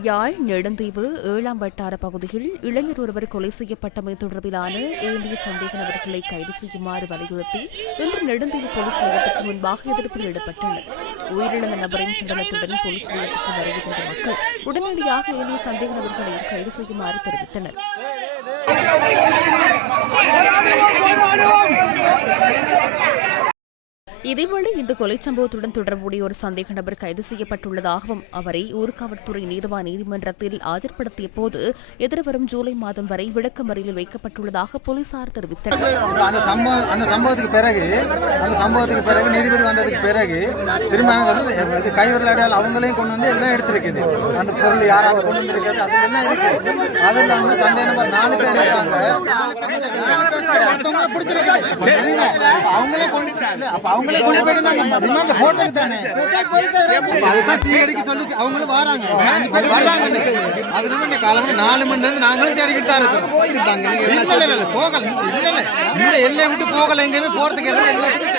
யாழ் நெடுந்தீவு ஏழாம் வட்டார பகுதியில் இளைஞர் ஒருவர் கொலை செய்யப்பட்டமை தொடர்பிலான ஏந்திய சந்தேக நபர்களை கைது செய்யுமாறு வலியுறுத்தி இன்று நெடுந்தீவு போலீஸ் நிலையத்துக்கு முன்பாக எதிர்ப்பில் ஈடுபட்டனர். உயிரிழந்த நபரின் சடலத்துடன் போலீஸ் நிலையத்துக்கு வருகை தந்த மக்கள் உடனடியாக ஏந்திய சந்தேக நபர்களையும் கைது செய்யுமாறு தெரிவித்தனர். இதேவேளை இந்த கொலை சம்பவத்துடன் தொடர்புடைய ஒரு சந்தேக நபர் கைது செய்யப்பட்டுள்ளதாகவும் அவரை ஊர்காவல்துறை நீதவா நீதிமன்றத்தில் ஆஜர்படுத்திய போது எதிர்வரும் ஜூலை மாதம் வரை விளக்கமறியலில் வைக்கப்பட்டுள்ளதாக போலீசார் தெரிவித்தனர். அந்த அந்த சம்பவத்துக்கு பிறகு அந்த சம்பவத்துக்கு பிறகு நீதிபதி வந்ததுக்கு பிறகு திரும்ப வந்து இது கைவிரல் அடையாளம் அவங்களையும் கொண்டு வந்து எல்லாம் எடுத்திருக்குது. அந்த பொருள் யாராவது கொண்டு வந்திருக்கிறது அது எல்லாம் இருக்குது? அது இல்லாம சந்தேக நம்பர் நாலு பேர் இருக்காங்க. அவங்களே கொண்டு அப்ப அவங்களே கொண்டு போயிட்டு நாங்க ரிமாண்ட் போட்டது தானே? அப்ப அதுதான் தீயடிக்க சொல்லி அவங்களும் வராங்க. அஞ்சு பேர் வர்றாங்க இன்னைக்கு. அது நம்ம இந்த நாலு மணில இருந்து நாங்களும் தேடிக்கிட்டு தான் இருக்கோம் இல்ல போகல. இல்ல இல்ல. இந்த எல்லையை விட்டு போகல. எங்கேயுமே போறதுக்கு எல்லாம் எல்லாத்துக்கும்